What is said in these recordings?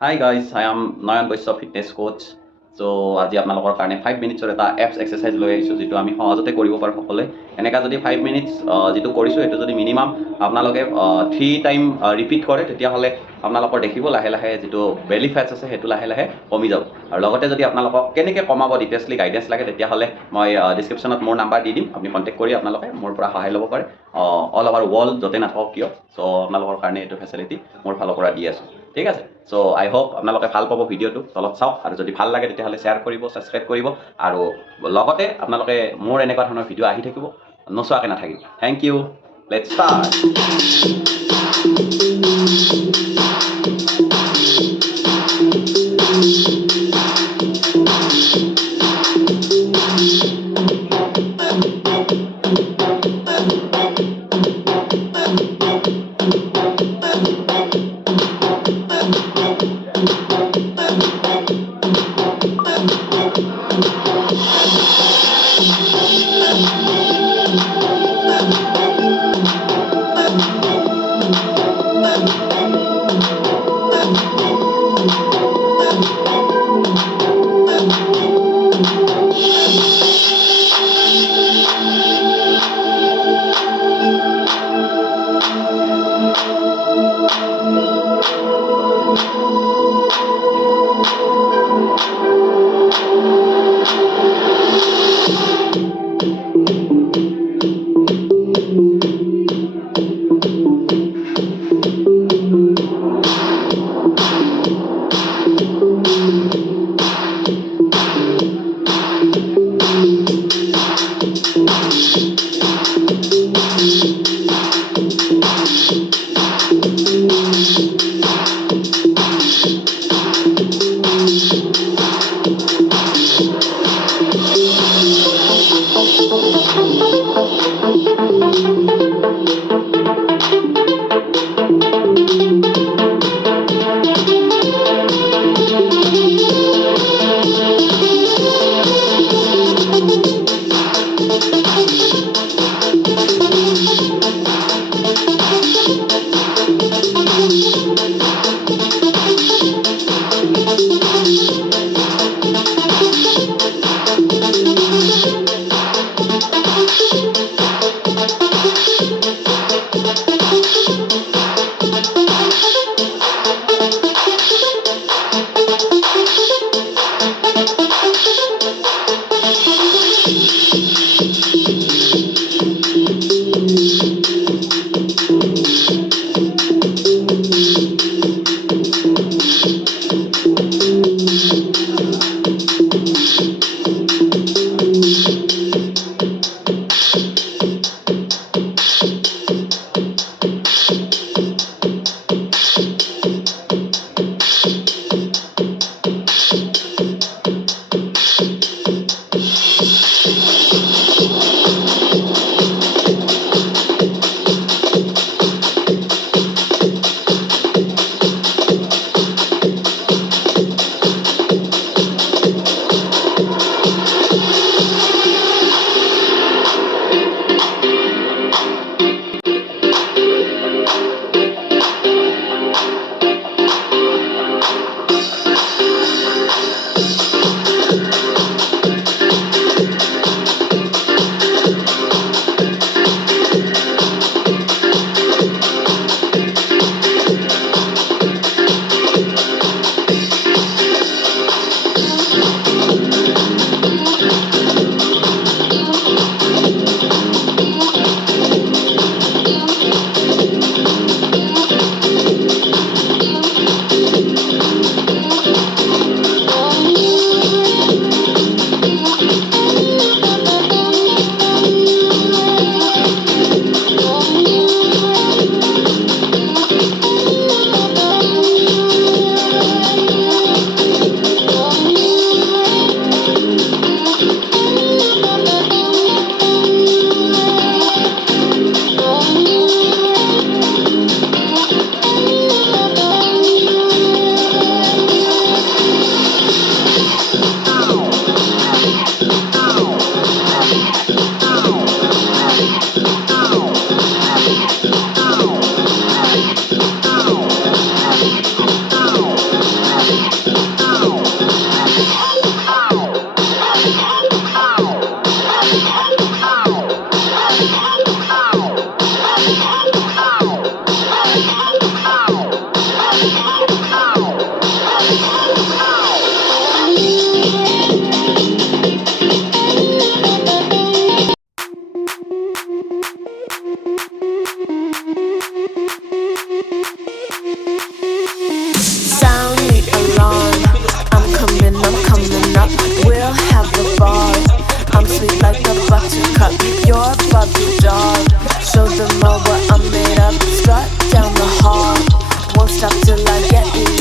Hi guys, I am Nayan Boysa Fitness Coach. So আজি আপোনালোকৰ কাৰণে 5 মিনিটছৰ এটা এপছ এক্সাৰচাইজ লৈ আহিছোঁ যিটো আমি সহজতে কৰিব পাৰোঁ সকলোৱে এনেকা যদি 5 মিনিটছ যিটো কৰিছোঁ সেইটো যদি মিনিমাম আপোনালোকে 3 টাইম ৰিপিট কৰে তেতিয়াহ'লে আপোনালোকৰ দেখিব লাহে লাহে যিটো বেলি ফেটছ আছে সেইটো লাহে লাহে কমি যাব আৰু লগতে যদি আপোনালোকক কেনেকৈ কমাব ডিটেইলছলি গাইডেন্স লাগে তেতিয়াহ'লে মই ডিছক্ৰিপশ্যনত মোৰ নাম্বাৰ দি দিম আপুনি কণ্টেক্ট কৰি আপোনালোকে মোৰ পৰা সহায় ল'ব পাৰে অল অভাৰ ৱৰ্ল্ড য'তে নাথাকক কিয় চ' আপোনালোকৰ কাৰণে এইটো ফেচিলিটি মোৰ ফালৰ পৰা দি আছোঁ ঠিক আছে চ' আই হোপ আপোনালোকে ভাল পাব ভিডিঅ'টো তলত চাওক আৰু যদি ভাল লাগে তেতিয়াহ'লে শ্বেয়াৰ কৰিব ছাবস্ক্ৰাইব কৰিব আৰু লগতে আপোনালোকে মোৰ এনেকুৱা ধৰণৰ ভিডিঅ' আহি থাকিব নোচোৱাকৈ নাথাকিব thank you let's start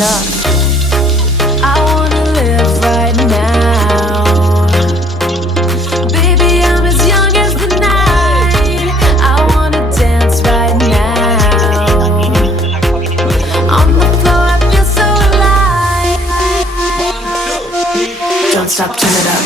Yeah. I wanna live right now. Baby, I'm as young as the night. I wanna dance right now. On the floor, I feel so alive. Don't stop, turn it up.